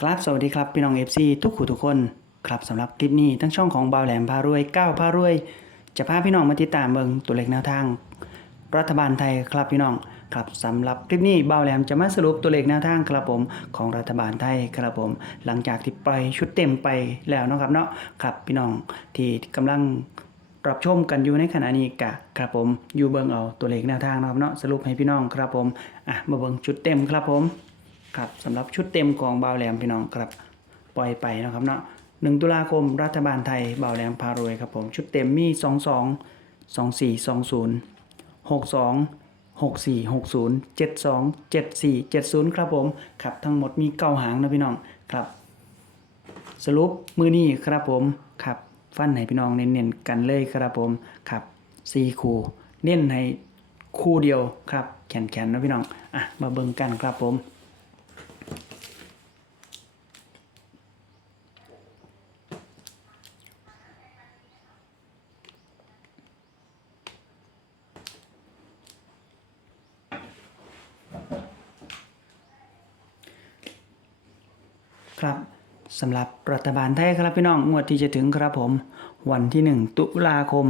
ครับสวัสดีครับพี่น้อง FC ทุกคู่ทุกคนครับสำหรับคลิปนี้ทั้งช่องของบ่าวแหลมพารวยก้าวพารวย จะพาพี่น้องมาติดตามเบิงตัวเลขแนวทาง รัฐบาลไทยครับพี่น้องครับสำหรับคลิปนี้บ่าวแหลมจะมาสรุปตัวเลขแนวทางครับผมของรัฐบาลไทยครับผม หลังจากที่ปล่อยชุดเต็มไปแล้วนะครับเนาะครับพี่น้องที่กำลังรับชมกันอยู่ในขณะนี้กะครับผมอยู่เบิงเอาตัวเลขแนวทางนะครับเนาะสรุปให้พี่น้องครับผมอะมาเบิงชุดเต็มครับผม ครับสำหรับชุดเต็มของบาวแหลมพี่น้องครับปล่อยไปนะครับเนาะ1ตุลาคมรัฐบาลไทยบาวแหลมพารวยครับผมชุดเต็มมี 22 24 20 62 64 60 72 74 70 ครับผมครับทั้งหมดมีเก้าหางนะพี่น้องครับ สรุปมือนี้ครับผมครับฟันให้พี่น้องเน้นๆกันเลยครับผมครับสี่คู่เน้นให้คู่เดียวครับแขนๆนะพี่น้องอะมาเบิ่งกันครับผม ครับสำหรับรัฐบาลไทยครับพี่น้องงวดที่จะถึงครับผม วันที่ 1 ตุลาคม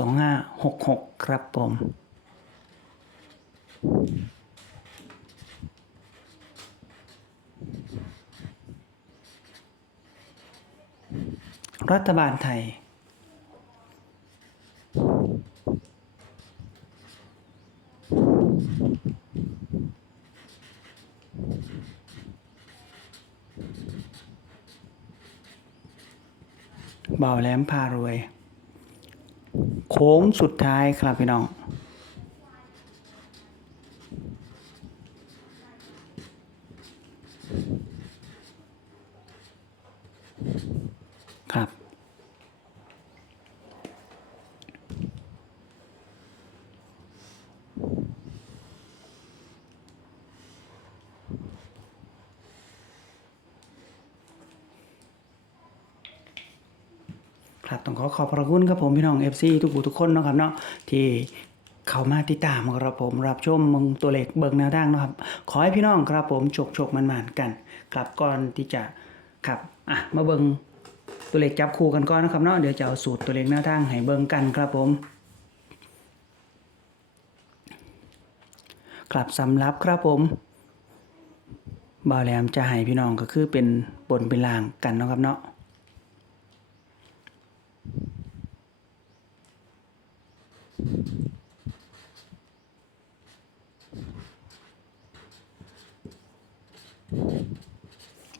2566 ครับผมรัฐบาลไทย เบาแหลมพารวย โค้งสุดท้ายครับพี่น้อง ครับ ครับต้องขอขอบพระคุณครับผมพี่น้อง FC ทุกผู้ทุกคนนะครับเนาะที่เข้ามาติดตามครับผมรับชมมึงตัวเลขเบิกแนวทางนะครับ ขอให้พี่น้องครับผมฉกฉกมันมันๆกันครับก่อนที่จะครับอะมาเบิงตัวเลขจับคู่กันก่อนนะครับเนาะเดี๋ยวจะเอาสูตรตัวเลขแนวทางให้เบิงกันครับผมครับสำรับครับผมบ่าวแหลมจะให้พี่น้องก็คือเป็นบนเป็นล่างกันนะครับเนาะ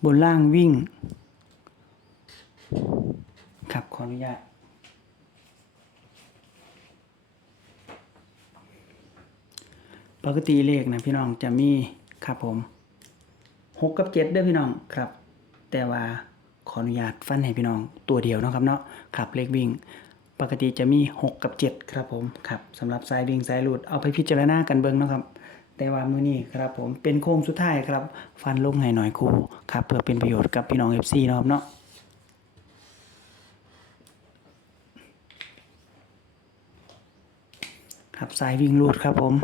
บนล่างวิ่ง ครับขออนุญาตปกติเลขนะพี่น้องจะมีครับผมหกกับเจ็ดด้อพี่น้องครับ แต่ว่าขออนุญาตฟันให้พี่น้องตัวเดียวนะครับเนาะครับเลขวิ่ง ปกติจะมี 6 กับ 7 ครับผมครับสำหรับสายวิ่งสายหลุดเอาไปพิจารณากันเบิ่งนะครับ แต่ว่ามือนี้ครับผมเป็นโค้งสุดท้ายครับ ฟันลงให้หน่อยครูครับ เพื่อเป็นประโยชน์กับพี่น้องเอฟซีนะครับเนาะครับสายวิ่งลูดครับผม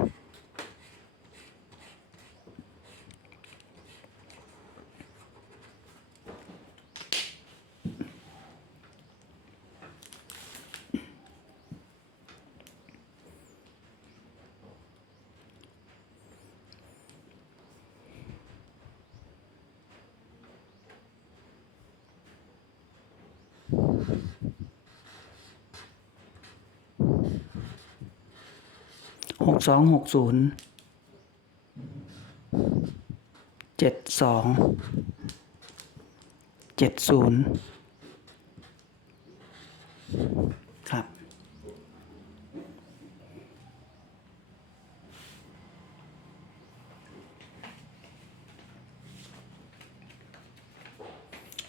หกสองหกศูนย์เจ็ดสองเจ็ดศูนย์ครับ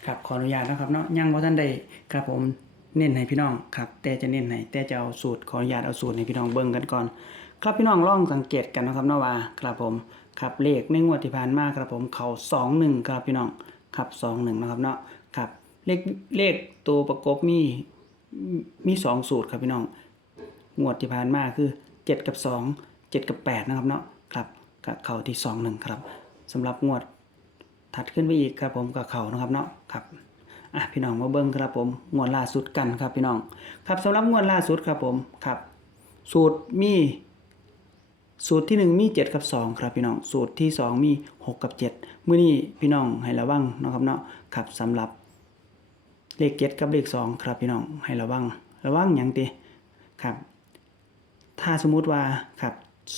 ครับขออ นุญาตนะครับเนาะยังว่าท่านใดครับผมเน้นให้พี่น้องครับแต่จะเน้นให้แต่จะเอาสูตรขออนุญาตเอาสูตรให้พี่น้องเบิ่งกันก่อน ครับพี่น้องลองสังเกตกันนะครับเนาะว่าครับผมครับเลขในงวดที่ผ่านมาครับผมเขาสองหนึ่งครับพี่น้องครับสองหนึ่งนะครับเนาะครับเลขเลขตัวประกบมีมีสองสูตรครับพี่น้องงวดที่ผ่านมาคือเจ็ดกับสองเจ็ดกับแปดนะครับเนาะครับกับเข่าที่สองหนึ่งครับสำหรับงวดถัดขึ้นไปอีกครับผมกับเข่านะครับเนาะครับ อะพี่น้องมาเบิ้งครับผมงวดล่าสุดกันครับพี่น้องครับสำหรับงวดล่าสุดครับผมครับ สูตรมีสูตรที่หนึ่งมีเจ็ดกับสองครับพี่น้อง สูตรที่สองมีหกกับเจ็ดมื้อนี้พี่น้องให้ระวังนะครับเนาะครับสำหรับเลขเจ็ดกับเลขสองครับพี่น้องให้ระวัง ระวังอย่างติครับ ถ้าสมมุติว่าครับ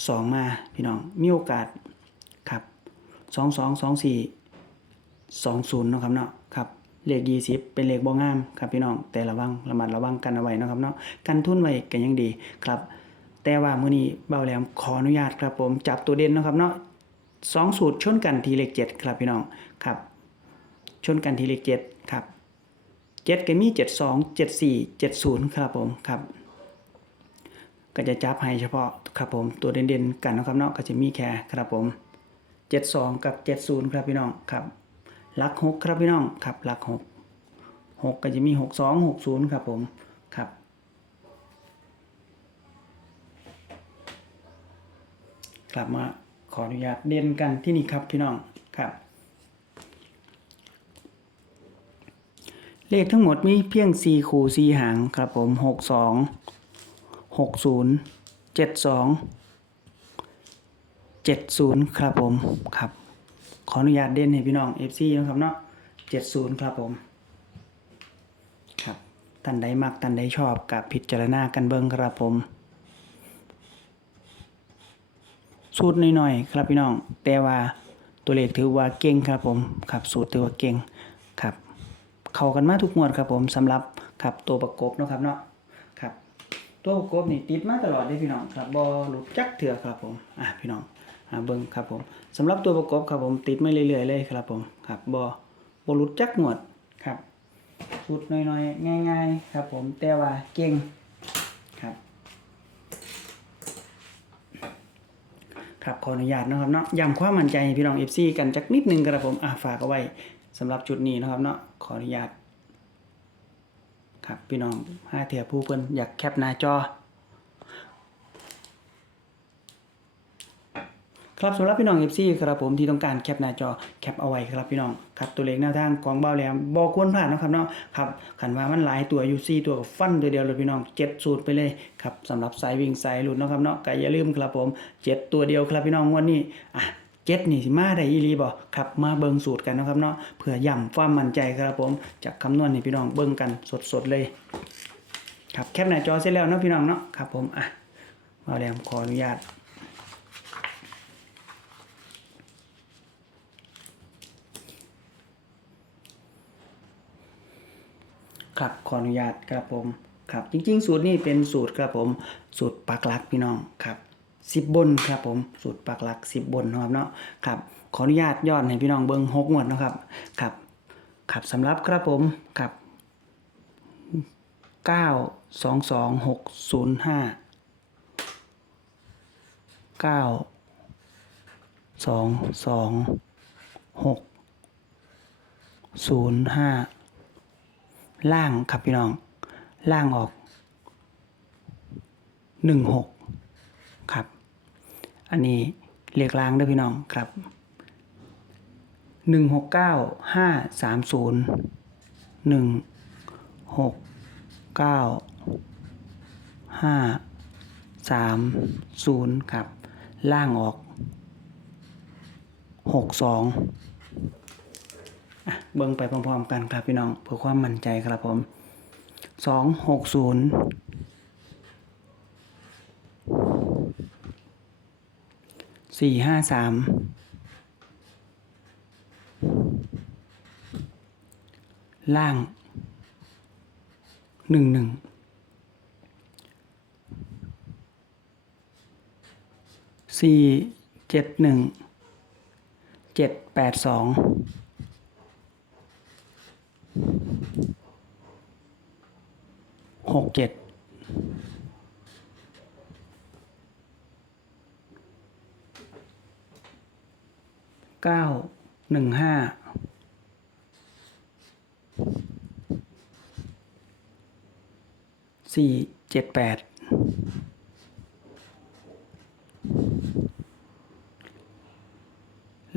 สองมาพี่น้องมีโอกาสครับสองสองสองสี่สองศูนย์นะครับเนาะ เลขยี่สิบเป็นเลขบ่งามครับพี่น้อง แต่ระวังระมัดระวังกันเอาไว้นะครับเนาะกันทุนไว้ก็ยังดีครับ แต่ว่ามื้อนี้เบาแหลมขออนุญาตครับผมจับตัวเด่นนะครับเนาะสองสูตรชนกันทีเลขเจ็ดครับพี่น้องครับ ชนกันทีเลขเจ็ดครับเจ็ดก็มีเจ็ดสองเจ็ดสี่เจ็ดศูนย์ครับผมครับก็จะจับให้เฉพาะครับผมตัวเด่นๆกันนะครับเนาะก็จะมีแค่ครับผม 72 กับ 70 ครับพี่น้องครับ หลัก6ครับพี่น้องครับหลัก6 6ก็จะมี62 60ครับผมครับกลับมาขออนุญาตเด่นกันที่นี่ครับพี่น้องครับ เลขทั้งหมดมีเพียง 4 คู่ 4 หางครับผม 62หกศูนย์เจ็ดสองเจ็ดศูนย์ครับผมครับ ขออนุญาตเด่นให้พี่น้อง FC นะครับเนาะเจ็ดศูนย์ครับผมครับท่านใดมักท่านใดชอบกับพิจารณากันเบิ่งครับผม สูตรน้อยๆครับพี่น้อง แต่ว่าตัวเลขถือว่าเก่งครับผมครับสูตรถือว่าเก่งครับ เข้ากันมาทุกงวดครับผมสำหรับครับตัวประกบเนาะครับเนาะครับ ตัวประกบนี่ติดมาตลอดเลยพี่น้องครับบอหลุดจักเถื่อครับผมอะพี่น้อง อ่าเบิ้งครับผมสำหรับตัวประกอบครับผมติดไมาเรื่อยๆเลยครับผมครับบอบอลุดจักหมดครับสุดน้อยๆ ง่าย ๆ ครับผมแต่ว่าเก่งครับ ครับขออนุญาตนะครับเนาะย้ำความมั่นใจพี่น้อง FC กันจักนิดนึงครับผมอะฝากเอาไว้สำหรับจุดนี้นะครับเนาะขออนุญาตครับพี่น้องห้าเทียผู้เพิ่นอยากแคปหน้าจอ ครับสำหรับพี่น้อง FC ครับผมที่ต้องการแคปหน้าจอแคปเอาไว้ครับพี่น้องครับตัวเลขแนวทางของเบาแหลมบ่ควรพลาดนะครับเนาะครับขันว่ามันหลายตัวอยู่4ตัวก็ฟันตัวเดียวเลยพี่น้อง7สูตรไปเลยครับสำหรับสายวิ่งสายหลุดนะครับเนาะก็อย่าลืมครับผม7ตัวเดียวครับพี่น้องวันนี้อะเจ็ดนี่สิมาได้อีหลีบ่ครับมาเบิงสูตรกันนะครับเนาะเพื่อย้ำความมั่นใจครับผมจากคำนวณให้พี่น้องเบิงกันสดๆเลยครับแคปหน้าจอเสร็จแล้วเนาะพี่น้องเนาะครับผมอะมาแล้วขออนุญาต ครับขออนุญาตครับผมครับจริง ๆ สูตรนี้เป็นสูตรครับผม สูตรปักหลักพี่น้องครับสิบบนครับผมสูตรปักหลักสิบบนนะครับเนาะครับขออนุญาตยอนให้พี่น้องเบิ่งหกงวดนะครับครับครับสำหรับครับผมครับเก้าสองสองหกศูนย์ห้าเก้าสองสองหกศูนย์ห้า ล่างครับพี่น้อง ล่างออกหนึ่งหกครับ อันนี้เรียกล่างด้วยพี่น้องครับหนึ่งหกเก้าห้าสามศูนย์หนึ่งหกเก้าห้าสามศูนย์ครับ ล่างออกหกสอง เบิ่งไปพร้อมๆกันครับพี่น้องเพื่อความมั่นใจครับผมสองหกศูนย์สี่ห้าสามล่างหนึ่งหนึ่งสี่เจ็ดหนึ่งเจ็ดแปดสอง หกเจ็ดเก้าหนึ่งห้าสี่เจ็ดแปด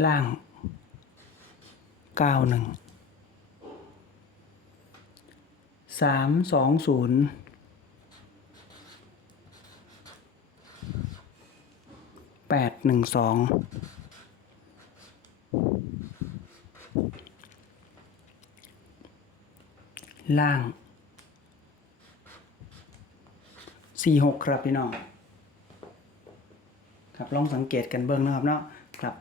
ล่างเก้าหนึ่ง สามสองศูนย์แปดหนึ่งสองล่างสี่หกครับพี่น้องครับลองสังเกตกันเบิ้งนะครับเนาะครับ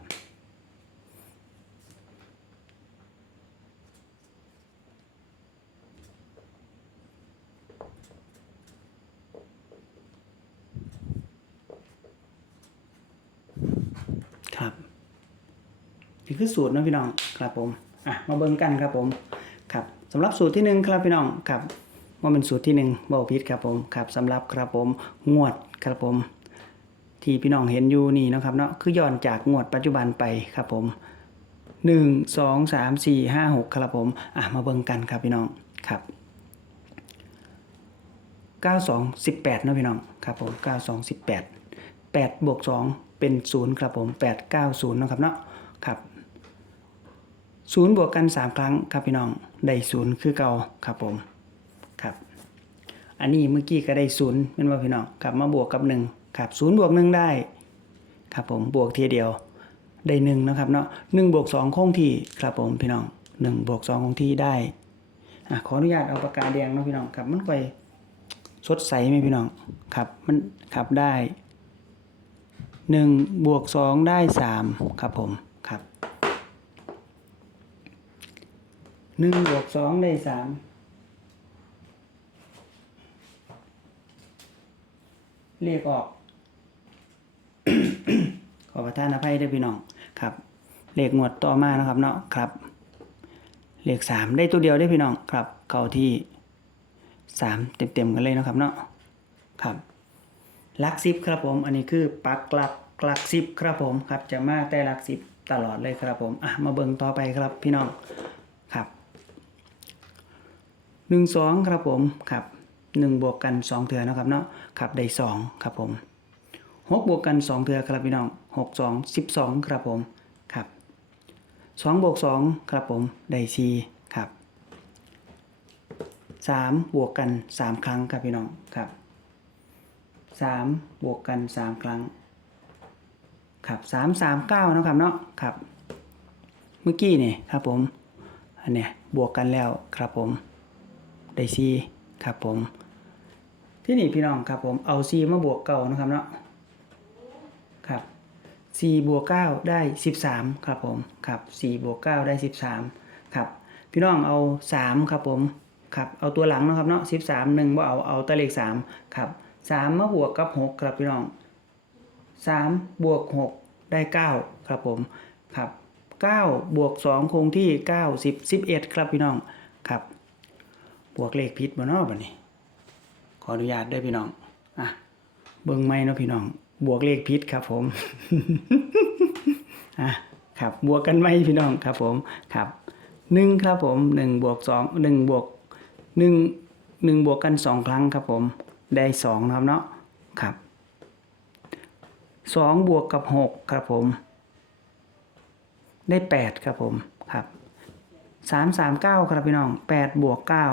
ครับนี่ คือสูตรนะพี่น้องครับผมอะมาเบิ่งกันครับผมครับสำหรับสูตรที่หนึ่งครับพี่น้องครับว่าเป็นสูตรที่หนึ่งบ่ผิดครับผมครับสำหรับครับผมงวดครับผม ที่พี่น้องเห็นอยู่นี่นะครับเนาะคือย้อนจากงวดปัจจุบันไปครับผมหนึ่งสองสามสี่ห้าหกครับผมอะมาเบิ่งกันครับพี่น้องครับเก้าสองสิบแปดนะพี่น้องครับผมเก้าสองสิบแปดแปดบวกสองเป็นศูนย์ครับผมแปดเก้าศูนย์นะครับเนาะครับ ศูนย์บวกกันสามครั้งครับพี่น้องได้ศูนย์คือเก่าครับผมครับอันนี้เมื่อกี้ก็ได้ศูนย์เป็นว่าพี่น้องกลับมาบวกกับหนึ่งครับศูนย์บวกหนึ่งได้ครับผมบวกทีเดียวได้หนึ่งนะครับเนาะหนึ่งบวกสองคงที่ครับผมพี่น้องหนึ่งบวกสองคงที่ได้อะขออนุญาตเอาปากกาแดงเนาะพี่น้องครับมันไปสดใสไหมพี่น้องครับมันครับได้หนึ่งบวกสองได้สามครับผมครับ หนึ่งบวกสองได้สามเรียกออก ขอประทานอภัยด้วยพี่น้องครับ เลขงวดต่อมานะครับเนาะครับ เลขสามได้ตัวเดียวได้พี่น้องครับ เข้าที่สามเต็มๆกันเลยนะครับเนาะครับลักสิบครับผม อันนี้คือปักหลักหลักสิบครับผมครับจะมาแต่ลักสิบตลอดเลยครับผมอะมาเบิ่งต่อไปครับพี่น้อง หนึ่งสองครับผมครับหนึ่งบวกกันสองเถื่อนะครับเนาะครับได้สองครับผมหกบวกกันสองเถื่อครับพี่น้องหกสองสิบสองครับผมครับสองบวกสองครับผมได้สี่ครับสามบวกกันสามครั้งครับพี่น้องครับสามบวกกันสามครั้งครับสามสามเก้านะครับเนาะครับ เมื่อกี้นี่ครับผมอันเนี้ยบวกกันแล้วครับผม ได้ซีครับผม ที่นี่พี่น้องครับผมเอาซีมาบวกเก้านะครับเนาะครับสี่บวกเก้าได้สิบสามครับผมครับสี่บวกเก้าได้สิบสามครับพี่น้องเอาสามครับผมครับเอาตัวหลังนะครับเนาะสิบสามหนึ่งว่าเอาเอาแตะเลขสามครับสามมาบวกกับหกครับพี่น้องสามบวกหกได้เก้าครับผมครับเก้าบวกสองคงที่เก้าสิบสิบเอ็ดครับพี่น้องครับ บวกเลขพิษบ่เนาะบัดนี้ ขออนุญาตด้วยพี่น้อง อะ เบิ่งไม่เนาะพี่น้อง บวกเลขพิษครับผม อะ ครับ บวกกันไหมพี่น้องครับผม ครับหนึ่งครับผมหนึ่งบวกสองหนึ่งบวกหนึ่งหนึ่งบวกกันสองครั้งครับผม ได้สองนะครับเนาะ ครับสองบวกกับหกครับผม ได้แปดครับผม ครับสามสามเก้าครับพี่น้องแปดบวกเก้า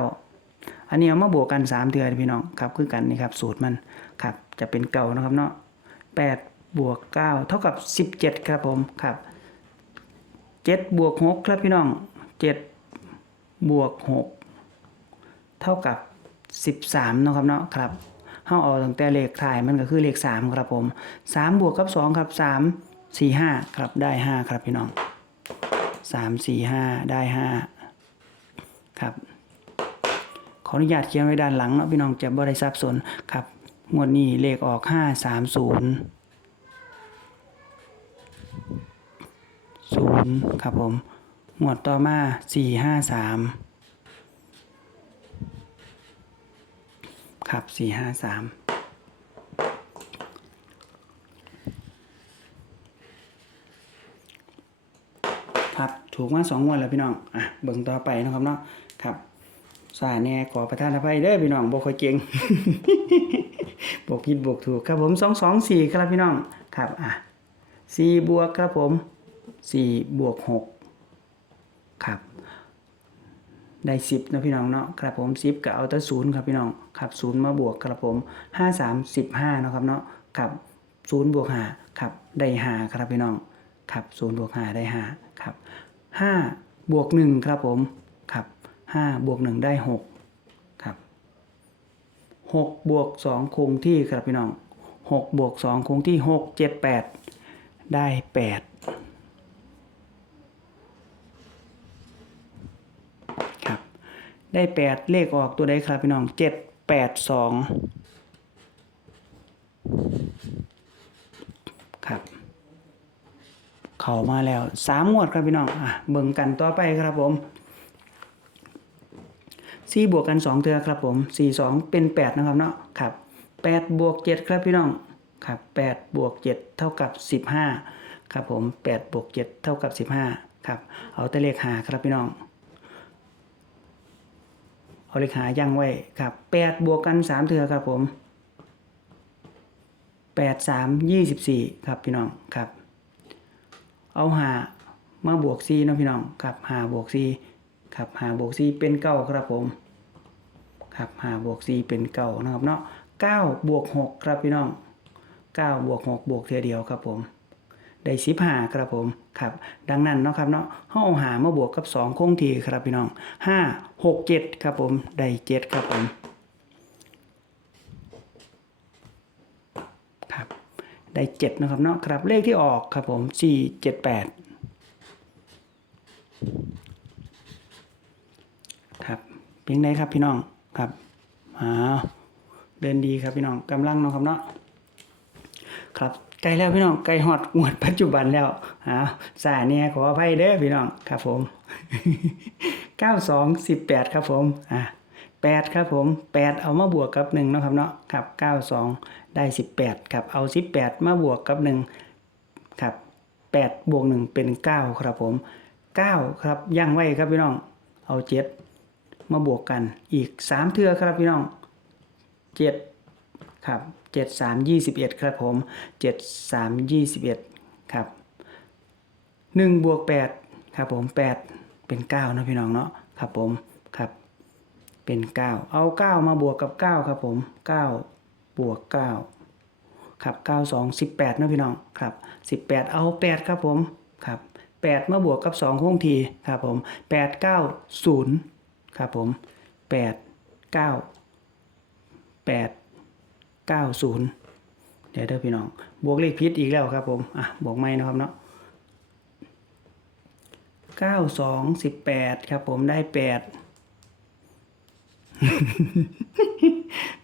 อันนี้เอามาบวกกันสามเทือพี่น้องครับคือกันนี่ครับสูตรมันครับจะเป็นเก่านะครับเนาะแปดบวกเก้าเท่ากับสิบเจ็ดครับผมครับเจ็ดบวกหกครับพี่น้องเจ็ดบวกหกเท่ากับสิบสามนะครับเนาะครับเฮาเอาตั้งแต่เลขถ่ายมันก็คือเลขสามครับผมสามบวกกับสองครับสามสี่ห้าครับได้ห้าครับพี่น้องสามสี่ห้าได้ห้า ขออนุญาตเขียนไว้ด้านหลังเนาะพี่น้องจะบ่ได้สับสนครับงวดนี้เลขออกห้าสามศูนย์ศูนย์ครับผมงวดต่อมาสี่ห้าสามครับสี่ห้าสามครับถูกมาสองงวดแล้วพี่น้องอะเบิ่งต่อไปนะครับเนาะครับ สาแน่ขอประทานอภัยเด้อพี่น้องบ่ค่อยเก่งบวกผิดบวกถูกครับผมสองสองสี่ครับพี่น้องครับอะสี่บวกครับผมสี่บวกหกครับได้สิบนะพี่น้องเนาะครับผมสิบกับเอาแต่ศูนย์ครับพี่น้องครับศูนย์มาบวกครับผมห้าสามสิบห้านาะครับเนาะครับศูนย์บวกห้าครับได้ห้าครับพี่น้องครับศูนย์บวกห้าได้ห้าครับห้าบวกหนึ่งครับผม ครับห้าบวกหนึ่งได้หกครับหกบวกสองคงที่ครับพี่น้องหกบวกสองคงที่หกเจ็ดแปดได้แปดครับ ได้แปดเลขออกตัวใดครับพี่น้องเจ็ดแปดสองครับ เข้ามาแล้วสามงวดครับพี่น้อง อะ เบิ่งกันต่อไปครับผม สี่บวกกันสองเทือครับผมสี่สองเป็นแปดนะครับเนาะครับแปดบวกเจ็ดครับพี่น้องครับแปดบวกเจ็ดเท่ากับสิบห้าครับผมแปดบวกเจ็ดเท่ากับสิบห้าครับเอาแต่เลขหาครับพี่น้องเอาเลขหายังไว้ครับแปดบวกกันสามเทือครับผมแปดสามยี่สิบสี่ครับพี่น้องครับ เอาหามาบวกซีเนาะพี่น้องครับหาบวกซี ครับหาบวกซีเป็นเก้าครับผม ครับหาบวกซีเป็นเก้านะครับเนาะเก้าบวกหกครับพี่น้องเก้าบวกหกบวกเทียเดียวครับผม ได้สิบหาครับผม ครับ ดังนั้นเนาะครับเนาะห้เอาหามาบวกกับสองคงทีครับพี่น้องห้าหกเจ็ดครับผม ได้เจ็ดครับผม ครับ ได้เจ็ดนะครับเนาะ ครับ เลขที่ออกครับผมสี่เจ็ดแปด ครับเพียงใดครับพี่น้องครับอ้าวเดินดีครับพี่น้องกำลังเนาะครับเนาะครับใกล้แล้วพี่น้องใกล้ฮอดงวดปัจจุบันแล้วอ้าวสายเนี่ยขออภัยเด้อพี่น้องครับผม92 18ครับผมอะ8ครับผม8เอามาบวกกับ1เนาะครับเนาะครับ92ได้18ครับเอา18มาบวกกับ1ครับ8บวก1เป็น9ครับผม9ครับย่างไว้ครับพี่น้องเอา7 มาบวกกันอีก 3 เทื่อครับพี่น้อง 7 ครับเจ็ดสามยี่สิบเอ็ดครับผมเจ็ดสามยี่สิบเอ็ดครับหนึ่งบวกแปดครับผมแปดเป็นเก้านะพี่น้องเนาะครับผมครับเป็นเก้าเอาเก้ามาบวกกับเก้าครับผมเก้าบวกเก้าครับเก้าสองสิบแปดนะพี่น้องครับสิบแปดเอาแปดครับผมครับแปดมาบวกกับสองคงทีครับผมแปดเก้าศูนย์ ครับผมแปดเก้าแปด90เดี๋ยวเด้อพี่น้อง บวกเลขพิษอีกแล้วครับผม อะ บวกไม่นะครับเนาะ92 18ครับผมได้8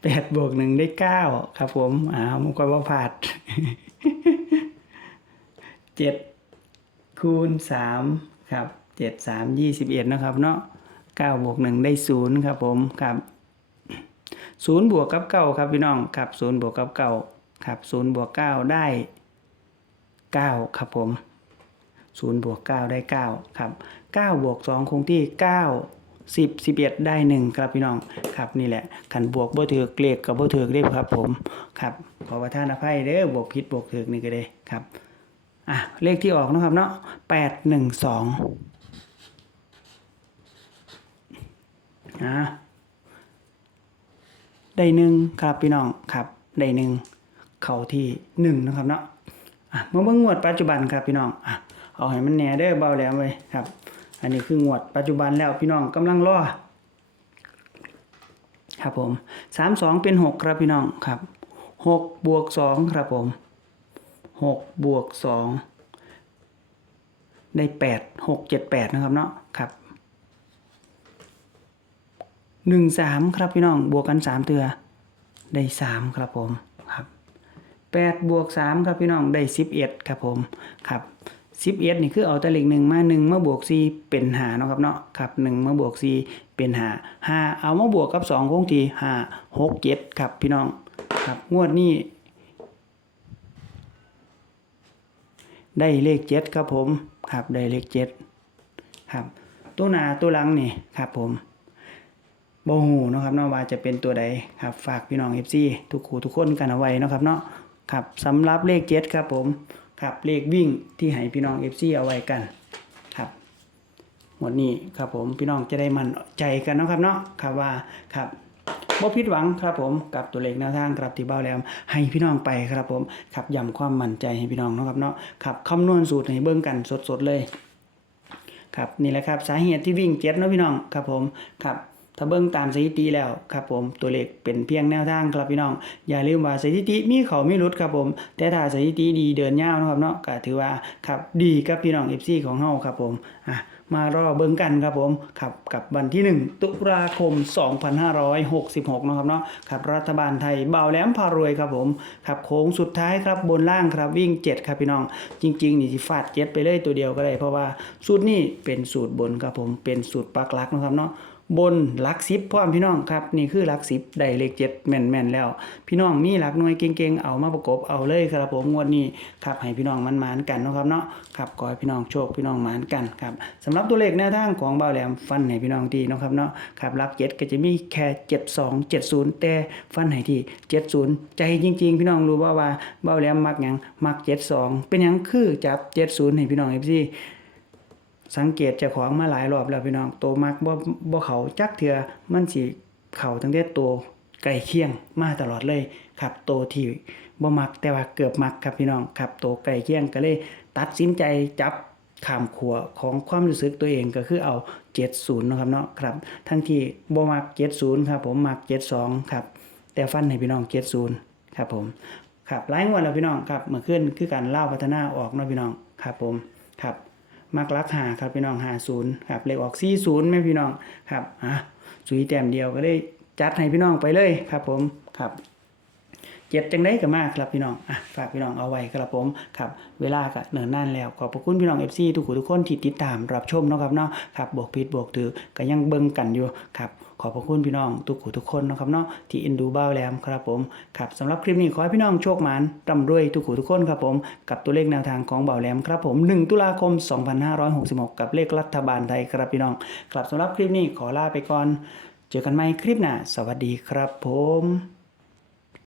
8บวก1ได้9ครับผม อ่ามันก็ว่าผาด7คูณ3ครับ7 3 21นะครับเนาะ 9บวก1ได้0ครับผมครับ0บวกกับ9ครับพี่น้องครับ0บวกกับ9ครับ0บวก9ได้ 9 ครับผม0บวก9ได้ 9 ครับ9บวก2คงที่ 9 10 11 ได้ 1 ครับพี่น้องครับนี่แหละขันบวกบ่ถือเกลขกับบ่ถือเลขครับผมครับขอประทานอภัยเด้อบวกผิดบวกถือนี่ก็ได้ครับอะเลขที่ออกนะครับเนาะ8 1 2 องอะได้หนึ่งครับพี่น้องครับได้หนึ่งเข้าที่หนึ่งนะครับเนาะอะเมื่อเมื่องวดปัจจุบันครับพี่น้องอะเอาให้มันแหน่เด้เบาแลมเลยครับ อันนี้คืองวดปัจจุบันแล้วพี่น้องกำลังรอครับผมสามสองเป็นหกครับพี่น้องครับหกบวกสองครับผมหกบวกสองได้แปดหกเจ็ดแปดนะครับเนาะครับ หนึ่งสามครับพี่น้องบวกกันสามเตือได้สามครับผมครับแปดบวกสามครับพี่น้องได้สิบเอ็ดครับผมครับสิบเอ็ดนี่คือเอาตะเลขหนึ่งมาหนึ่งมาบวกสี่เป็นหาเนาะครับเนาะครับหนึ่งมาบวกสี่เป็นหาห้าเอามาบวกกับสองคงทีห้าหกเจ็ดครับพี่น้องครับงวดนี้ได้เลขเจ็ดครับผมครับได้เลขเจ็ดครับตัวหนาตัวหลังนี่ครับผม บ่ฮู้เนะครับเนาะว่าจะเป็นตัวใดครับฝากพี่น้อง FC ทุกคู่ทุกคนกันเอาไว้นะครับเนาะครับสำหรับเลข7ครับผมครับเลขวิ่งที่ให้พี่น้อง FC เอาไว้กันครับหมดนี้ครับผมพี่น้องจะได้มั่นใจกันนะครับเนาะครับว่าครับบ่ผิดหวังครับผมกับตัวเลขแนวทางครับที่เบ้าแหลมให้พี่น้องไปครับผมครับย้ำความมั่นใจให้พี่น้องนะครับเนาะครับคำนวณสูตรให้เบิ่งกันสดๆเลยครับนี่แหละครับสาเหตุที่วิ่งเจ็ดเนาะพี่น้องครับผมครับ ถ้าเบิ่งตามสถิติแล้วครับผมตัวเลขเป็นเพียงแนวทางครับพี่น้อง อย่าลืมว่าสถิติมีเขาไม่ลดครับผม แต่ถ้าสถิติดีเดินยาวนะครับเนาะก็ถือว่าครับดีกับพี่น้อง FC ของเฮาครับผมอะมารอเบิ่งกันครับผมครับกับวันที่ 1 ตุลาคม 2566นะครับเนาะครับรัฐบาลไทยเบาแหลมพารวยครับผมครับโค้งสุดท้ายครับบนล่างครับวิ่ง 7 ครับพี่น้อง จริง ๆ นี่สิฟาดเจ็ดไปเลยตัวเดียวก็ได้เพราะว่าสูตรนี้เป็นสูตรบนครับผมเป็นสูตรปักหลักนะครับเนาะ บนหลักสิบพ่อมพี่น้องครับนี่คือหลักสิบได้เลขเจ็ดแม่นๆแล้ว พี่น้องมีหลักหน่วยเก่งๆเอามาประกบเอาเลยครับผมงวดนี้ครับให้พี่น้องมันมานๆกันนะครับเนาะครับขอให้พี่น้องโชคพี่น้องมานกันครับสำหรับตัวเลขแนวทางของเบาแหลมฟันให้พี่น้องทีนะครับเนาะครับหลักเจ็ดก็จะมีแค่เจ็ดสองเจ็ดศูนย์แต่ฟันให้ที่เจ็ดศูนย์ใจจริง ๆ พี่น้องรู้ว่าว่าเบาแหลมมักยังมักเจ็ดสองเป็นยังคือจับเจ็ดศูนย์ให้พี่น้องเอฟซี สังเกตเจ้าของมาหลายรอบแล้วพี่น้องโตมักบ่บ่เขาจักเทือมันสิเข้าตั้งแต่โตใกล้เคียงมาตลอดเลยครับโตที่บ่มักแต่ว่าเกือบมักครับพี่น้องครับโตใกล้เคียงก็เลยตัดสินใจจับขามขัวของความรู้สึกตัวเองก็คือเอา 70นะครับเนาะครับทั้งที่บ่มัก70ครับผมมัก72ครับแต่ฟันให้พี่น้อง70ครับผมครับหลายงวดแล้วพี่น้องครับเมื่อคืนคือการเล่าพัฒนาออกเนาะพี่น้องครับผมครับ มักรักหาครับพี่น้องหาศูนย์ครับเลขออกสี่ศูนย์แม่พี่น้องครับอะสุยแต้มเดียวก็เลยจัดให้พี่น้องไปเลยครับผมครับเจ็ดจังได้ก็มากครับพี่น้องอะฝากพี่น้องเอาไว้ครับผมครับเวลาก็เนิ่นนานแล้วขอบพระคุณพี่น้อง FC ทุกคนทุกคนที่ติดตามรับชมนะครับเนาะครับบวกผิดบวกถือก็ยังเบิ่งกันอยู่ครับ ขอบพระคุณพี่น้องทุกขู่ทุกคนนะครับเนาะที่เอ็นดูบ้าแหลมครับผมครับสำหรับคลิปนี้ขอให้พี่น้องโชคหมานร่ำรวยทุกคนทุกคนครับผมกับตัวเลขแนวทางของบ่าวแหลมครับผม 1 ตุลาคม 2566 กับเลขรัฐบาลไทยครับพี่น้องครับสำหรับคลิปนี้ขอลาไปก่อน เจอกันใหม่คลิปหน้าสวัสดีครับผม